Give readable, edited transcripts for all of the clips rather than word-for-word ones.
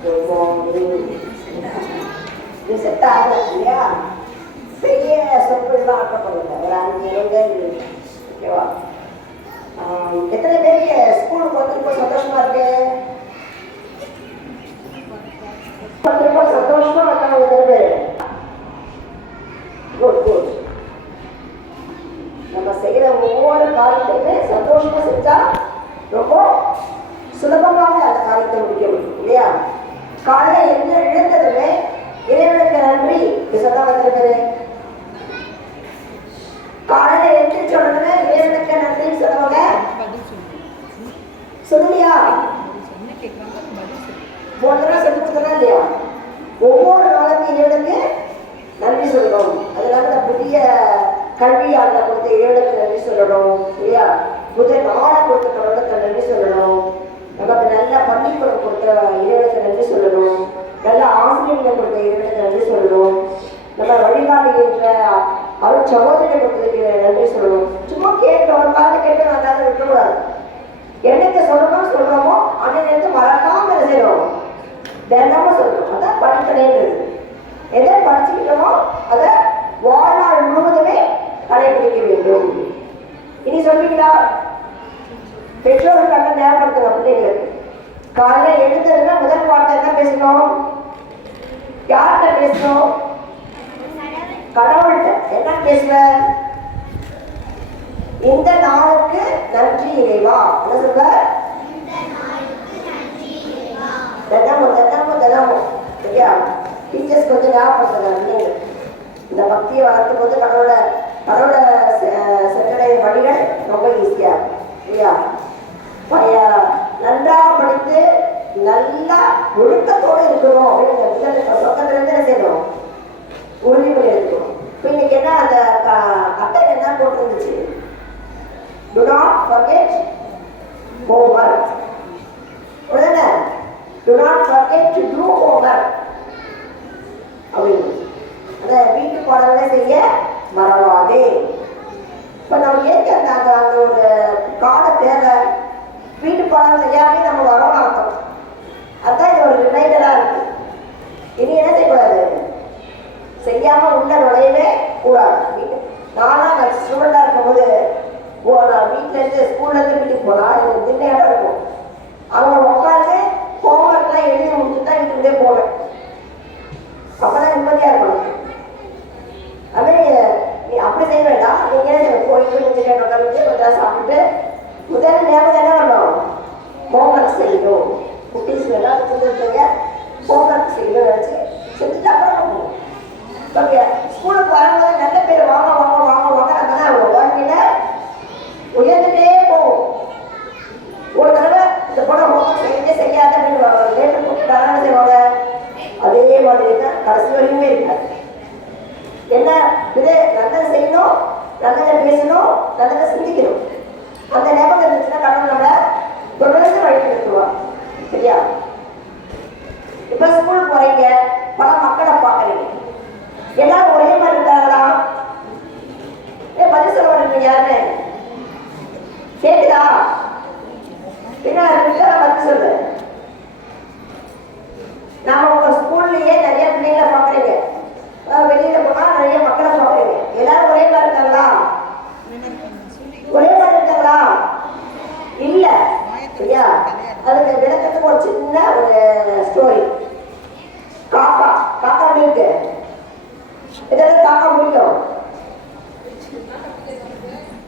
இது செட் ஆகல இல்லையா? பெரிய சொற்பொழிவாக ஆக்கப்படுங்க ஒரு 5 ஓகேவா? எத்தனை பேருக்கு ஸ்கூலுக்கு வந்து சந்தோஷமா இருக்கு? சந்தோஷமா வந்தாங்க எத்தனை பேர்? Good good. நம்ம செய்கிற ஒவ்வொரு காரியத்தையுமே சந்தோஷமா செஞ்சா ரொம்ப சுலபமாக அந்த காரியத்தை முடிக்க முடியும் இல்லையா? காலையில் என்ன இழந்ததுமே இறைவனுக்கு நன்றி சொன்னாங்க எத்தனை பேரு? காலையில எழுந்திரிச்ச உடனே இறைவனுக்கு நன்றி சொன்னவங்க சொல்லுவியா? போன சொல்லி கொடுத்தா இல்லையா? ஒவ்வொரு நாளும் இறைவனுக்கு நன்றி சொல்லணும். அதனால இந்த புதிய கல்வியாளர் கொடுத்த இறைவனுக்கு நன்றி சொல்லணும் இல்லையா? முதல் நாளை கொடுத்த கடவுளுக்கு நன்றி சொல்லணும். நமக்கு நல்ல பள்ளிக்கூடம் கொடுத்த இறைவனுக்கு நன்றி சொல்லணும். நல்ல ஆசிரியர்களை கொடுத்த இறைவனுக்கு நன்றி சொல்லணும். நம்ம வழிகாட்டுகின்ற அவர் சகோதரியை கொடுத்ததுக்கு நன்றி சொல்லணும். சும்மா கேட்டோம் ஒரு காலத்தை கேட்டு நல்லா விட்டுக்கூடாது. என்னைக்கு சொல்லணும் சொல்றோமோ அந்த நேரத்தை மறக்காம செய்யணும். தினமும் சொல்லணும். அதான் படிக்கணுன்றது. எதை படிச்சுக்கிட்டோமோ அதை வாழ்நாள் முழுவதுமே கடைபிடிக்க வேண்டும். இனி சொல்லுவீங்களா? பெற்றோர்கள் கண்ட ஞாபகப்படுத்துங்க பிள்ளைங்களுக்கு. காலையில் எழுந்ததுன்னா முதல் வார்த்தை என்ன பேசணும்? யார்கிட்ட பேசணும்? கடவுள்கிட்ட. என்ன பேசுவ? இந்த நாளுக்கு நன்றி இறைவா. என்ன சொல்ற? தினமும் தினமும் தினமும் சரியா? டீச்சர்ஸ் கொஞ்சம் ஞாபகப்படுத்துங்க. இந்த பக்தியை வளர்க்கும் போது கடவுளோட சென்றடைய வழிகள் ரொம்ப ஈஸியா இல்லையா? நன்றாக படித்து நல்லா ஒழுக்கத்தோடு இருக்கணும் அப்படின்னு பக்கத்துல இருந்து என்ன செய்யணும்? உறுதிமொழி எடுக்கணும். இப்போ இன்னைக்கு என்ன அந்த அட்டை என்ன போட்டுருந்துச்சு? Do not forget homework. உடனே do not forget to do homework அப்படின்னு அந்த வீட்டு பாடங்களை செய்ய மறவாதே. இப்போ நம்ம ஏற்க அந்த ஒரு கால தேவை வீட்டு பாடங்கள் எல்லாமே நம்ம வரோம் அர்த்தம். அதுதான் இது ஒரு ரிமைண்டராக இருக்கு. இனி என்ன செய்யக்கூடாது? செய்யாமல் உள்ள நுழையவே கூடாது. நானாக ஸ்டூடெண்டாக இருக்கும்போது நான் வீட்டிலேருந்து ஸ்கூல்லேருந்து வீட்டுக்கு போனால் எனக்கு திண்ணையாக இருக்கும். அவங்க உட்காந்து ஹோம்ஒர்க்லாம் எழுதி முடிச்சு தான் வீட்டுக்குள்ளே போவேன். அப்போ தான் நிம்மதியாக இருக்கணும். அதுமாதிரி நீ அப்படி செய்ய வேண்டாம். நீங்கள் போயிட்டு கொஞ்சம் உட்காந்து கொஞ்சம் சாப்பிட்டுட்டு முதல்ல ஞாபகம் என்ன வரணும்? ஹோம்ஒர்க் செய்யணும். குட்டீஸ் எல்லாம் செஞ்சுருக்கீங்க. ஹோம்ஒர்க் செய்யணும் நினச்சி செஞ்சுட்டு அப்புறம் ஓகே. ஸ்கூலுக்கு வரும்போது நல்ல பேர் வாங்க வாங்க வாங்க வாங்க நம்ம தான் அவங்க வாழ்க்கையில் உயர்ந்துட்டே போகும். ஒரு தடவை இந்த போட ஹோம்ஒர்க் செய்யாத அப்படின்னு லேட்டு போட்டுட்டாங்க என்ன செய்வாங்க? அதே மாதிரி தான் கடைசி வரைக்குமே இருக்காது. என்ன இது? நல்லதை செய்யணும், நல்லதை பேசணும், நல்லதை சிந்திக்கணும். அந்த ஞாபகம் இருந்துச்சுன்னா கடவுள் நம்மளை தொடர்ந்து வழி நடத்துவார். சரியா? இப்ப ஸ்கூலுக்கு போறீங்க, பல மக்களை பார்க்குறீங்க. எல்லாரும் ஒரே மாதிரி இருக்காங்களா? பதில் சொல்ல மாட்டேங்க. யாருன்னு கேக்குதா? என்ன பதில் சொல்லு. நாம உங்க ஸ்கூல்லயே நிறைய பிள்ளைங்களை பார்க்குறீங்க. வெளியில போனா நிறைய மக்களை பார்க்குறீங்க. எல்லாரும் ஒரே மாதிரி இருக்காங்களா? ஒரே மாதிரி இருக்காங்களா? இல்ல. சரியா? அதுக்கு விளக்கத்துக்கு ஒரு சின்ன ஒரு ஸ்டோரி. காக்கா எப்படி இருக்கு? இதெல்லாம் காக்கா முடியும்.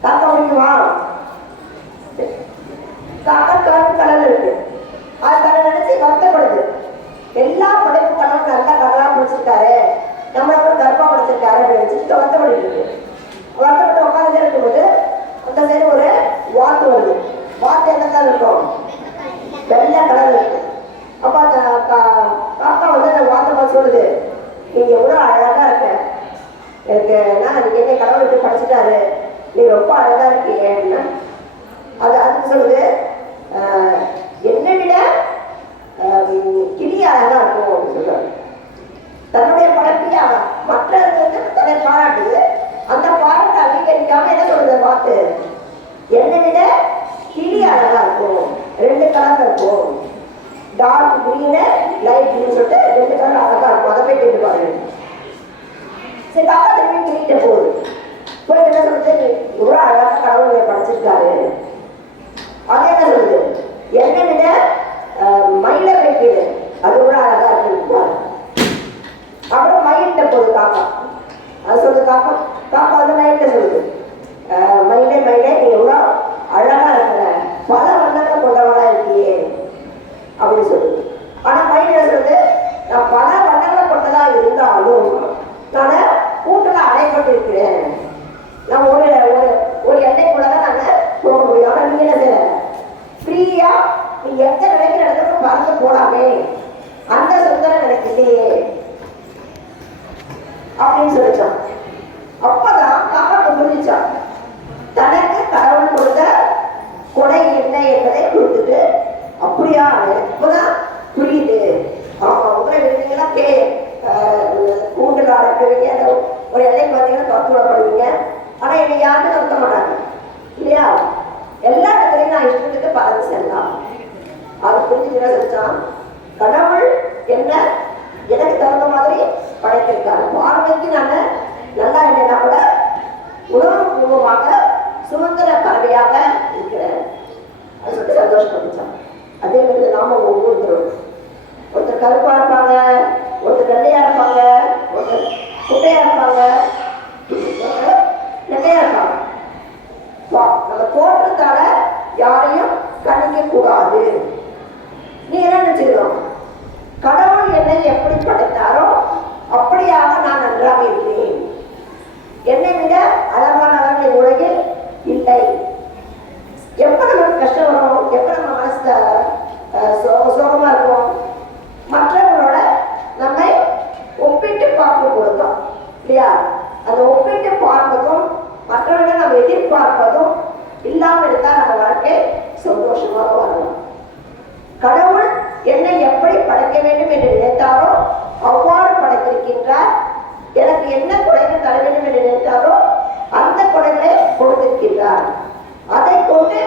காக்கா முடியுமா? காக்கா கருப்பு கலர் இருக்கு. அது தன்னை நினைச்சு வருத்தப்படுது. எல்லா படைப்பு கடவுள் நல்லா கலரா பிடிச்சிருக்காரு, நம்மளை கூட கருப்பா படிச்சிருக்காரு அப்படின்னு நினைச்சிட்டு வருத்தப்பட்டு இருக்கு. வருத்தப்பட்டு உட்காந்து இருக்கும்போது அந்த சைடு ஒரு வாத்து வருது. வாத்து என்னதான் இருக்கும்? வெள்ளை கலர் இருக்கு. அப்ப அந்த காக்கா வந்து அந்த வாத்தை பார்த்து சொல்லுது, நீங்க எவ்வளவு அழகா இருக்க, எனக்கு நீங்க என்ன கடவுள் இப்படி படிச்சுட்டாரு, நீங்க ரொம்ப அழகா இருக்கீங்க அப்படின்னா அதுக்கு சொல்லுது, என்னை விட கிளி அழகா இருக்கும் அப்படின்னு சொல்றாரு. தன்னுடைய படைப்பையா மற்றவர்களுக்கு தன்னை பாராட்டுது. அந்த பாராட்டை அங்கீகரிக்காம என்ன சொல்றது வாத்து? என்னை விட கிளி அழகா இருக்கும், 2 கலர் இருக்கும், டார்க் கிரீனு லைட்னு சொல்லிட்டு 2 கலர் அழகா இருக்கும். அதை போய் கேட்டு பாருங்க. சரி, காக்கா திரும்பி கிளிக்கிட்ட போகுது. போய் என்ன சொல்றது, இவ்வளோ அழகாக கடவுளை படைச்சிருக்காரு. அதே என்ன சொல்லுது, என்ன விட மயில வைக்குது, அது கூட அழகா இருக்கு. அப்புறம் மயில்கிட்ட போகுது காக்கா. அது சொல்லுது, காக்கா காக்கா வந்து மயில்கிட்ட சொல்லுது, மயிலே மயிலே நீ எவ்வளோ அழகா இருக்கிற, பல வண்ணங்கள் கொண்டவளா இருக்கியே அப்படின்னு சொல்லுது. ஆனா மயில் என்ன சொல்லுது, நான் பல வண்ணங்களை கொண்டதா இருந்தாலும் நான் கூட்டுல அடைப்பட்டு இருக்கிறேன். நான் ஒரு ஒரு எல்லைக்குள்ளதான் நாங்க போக முடியும். ஆனா நீ என்ன செய்ய, ஃப்ரீயா நீ எங்க நினைக்கிற இடத்துக்கு பறந்து போடாமே, அந்த சுந்தரம் எனக்கு இல்லையே அப்படின்னு சொல்லிச்சான். அப்பதான் காக்காக்கு புரிஞ்சிச்சான், தனக்கு கடவுள் கொடுத்த கொடை என்ன என்பதை கொடுத்துட்டு, அப்படியா இப்பதான் புரியுது. ஆமா, உங்களை விருந்தீங்கன்னா கூண்டுல அடைப்பிடுவீங்க, ஒரு எல்லைக்கு வந்தீங்கன்னா தத்துவப்படுவீங்க. ஆனா என்னை யாருமே நடத்த மாட்டாங்க இல்லையா, எல்லா இடத்துலையும் நான் இஷ்டத்துக்கு பறந்து செல்லலாம். அது புரிஞ்சு என்ன செஞ்சான், கடவுள் என்ன எனக்கு தகுந்த மாதிரி படைத்திருக்காரு. பார்வைக்கு நான் நல்லா இல்லைன்னா கூட உணவு பூர்வமாக சுதந்திர பறவையாக இருக்கிறேன். அது சொல்லிட்டு சந்தோஷப்பட்டுச்சான். அதே மாதிரி நாம ஒவ்வொருத்தரும், ஒருத்தர் கருப்பா இருப்பாங்க, ஒருத்தர் வெள்ளையா இருப்பாங்க, ஒருத்தர் குட்டையா இருப்பாங்க, நெட்டையா இருப்பாங்க. நம்ம தோற்றத்தால யாரையும் கணிக்க கூடாது. நீ என்ன நினைச்சுக்கணும், கடவுள் என்னை எப்படி படைத்தாரோ அப்படியாக நான் நன்றாக இருக்கிறேன். என்னை விட அழகானவர்கள் உலகில் இல்லை. எப்ப நமக்கு கஷ்டம் வரும், எப்ப நம்ம மனசுல சோகமா இருக்கும், மற்றவங்களோட நம்மை ஒப்பிட்டு பார்க்கும் பொழுதுதான் இல்லையா. அந்த ஒப்பிட்டு பார்ப்பதும் மற்றவர்கள் நம்ம எதிர்பார்ப்பதும் இல்லாமல் இருந்தால் நம்ம வாழ்க்கை சந்தோஷமாக வரலாம். கடவுள் என்னை எப்படி படைக்க வேண்டும் என்று நினைத்தாரோ அவ்வாறு படைத்திருக்கின்றார். எனக்கு என்ன குறைகள் தர வேண்டும் என்று நினைத்தாரோ அந்த குறைகளை கொடுத்திருக்கின்றார். அதை கொண்டு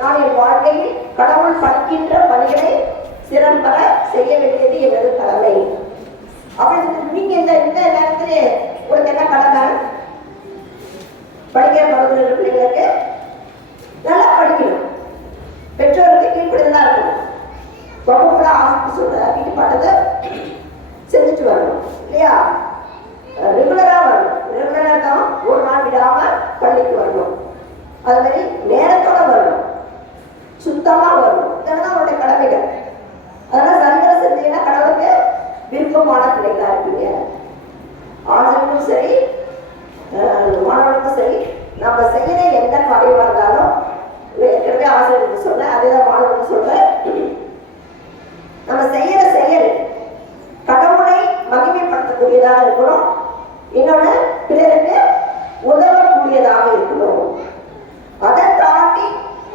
நான் என் வாழ்க்கையில் கடவுள் படைக்கின்ற பணிகளை சிறம்பெற செய்ய வேண்டியது எனது கடமை. அப்படின்னு நீங்க இந்த நேரத்திலே உங்களுக்கு என்ன கடமை, படிக்கிற பருவத்தில் பிள்ளைங்களுக்கு நல்லா படிக்கணும், பெற்றோருக்கு கீழ்ப்படிதான் இருக்கணும், வகுப்புல ஆசிரியர் சொல்ற வீட்டுப்பாட்டத்தை செஞ்சுட்டு வரணும் இல்லையா. ரெகுலரா வரணும், ரெகுலரா தான் ஒரு நாள் விடாம பள்ளிக்கு வரணும். அது மாதிரி நேரத்தோட வரணும், சுத்தமா வரணும். இதெல்லாம் அவருடைய கடமைகள். அதெல்லாம் சரிவர செஞ்சீங்கன்னா கடவுளுக்கு விருப்பமான பிள்ளைகளா இருப்பீங்க. ஆசிரியர்களும் சரி மாணவர்களுக்கும் சரி, நம்ம செய்யற எந்த காரியமா இருந்தாலும் ஏற்கனவே ஆசிரியர்களுக்கு சொல்ல, அதேதான் மாணவர்களுக்கு சொல்ல, நம்ம செய்யற செயல் கடவுளை மகிமைப்படுத்தக்கூடியதாக இருக்கணும், இன்னொன்னு பிறருக்கு உதவக்கூடியதாக இருக்கணும். அதை தாண்டி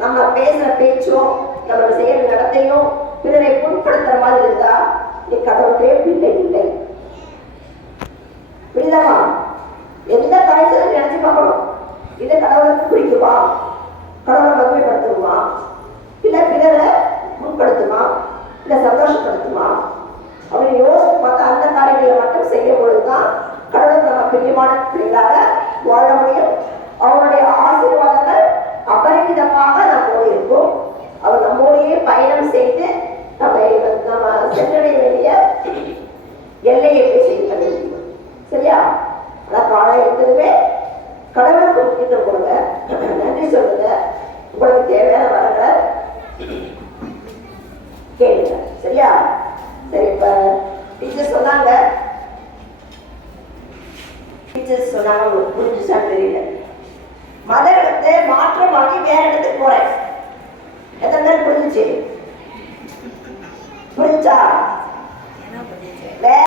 நம்ம பேசுற பேச்சும் நம்ம செய்யற நடத்தையும் பிறரை புண்படுத்துற மாதிரி இருந்தா நீ கடவுளே பிள்ளை இல்லை. புரியுதமா? எந்த காரியத்திலும் நினைச்சு பார்க்கணும், இது கடவுளுக்கு பிடிக்குமா, கடவுளை மகிமைப்படுத்துமா, இல்ல பிறரை முன்படுத்துமா, இல்ல சந்தோஷப்படுத்துமா அப்படின்னு யோசிச்சு பார்த்தா அந்த காரியங்களை மட்டும் செய்யும் பொழுதுதான் கடவுளுக்கு நம்ம பிரியமான பிள்ளைகளாக வாழ முடியும். அவருடைய ஆசீர்வாதங்கள் அபரிமிதமாக நம்மோடு இருக்கும். அவர் நம்மோடையே பயணம் செய்து நம்ம சென்றடைய வேண்டிய எல்லையை போய் செய்ய முடியும். சரியா? ஆனால் காலம் எடுத்ததுமே கடவுளுக்கு முக்கியத்துவம் கொடுங்க, நன்றி சொல்லுங்க, உங்களுக்கு தேவையான வரங்களை கேளுங்க. சரியா? சரி, இப்ப டீச்சர்ஸ் சொன்னாங்க உங்களுக்கு புரிஞ்சுச்சான்னு தெரியல. மத இடத்தை மாற்றமாகி வேற இடத்துக்கு போறேன். எத்தனை பேர் புரிஞ்சுச்சு? புரிஞ்சா?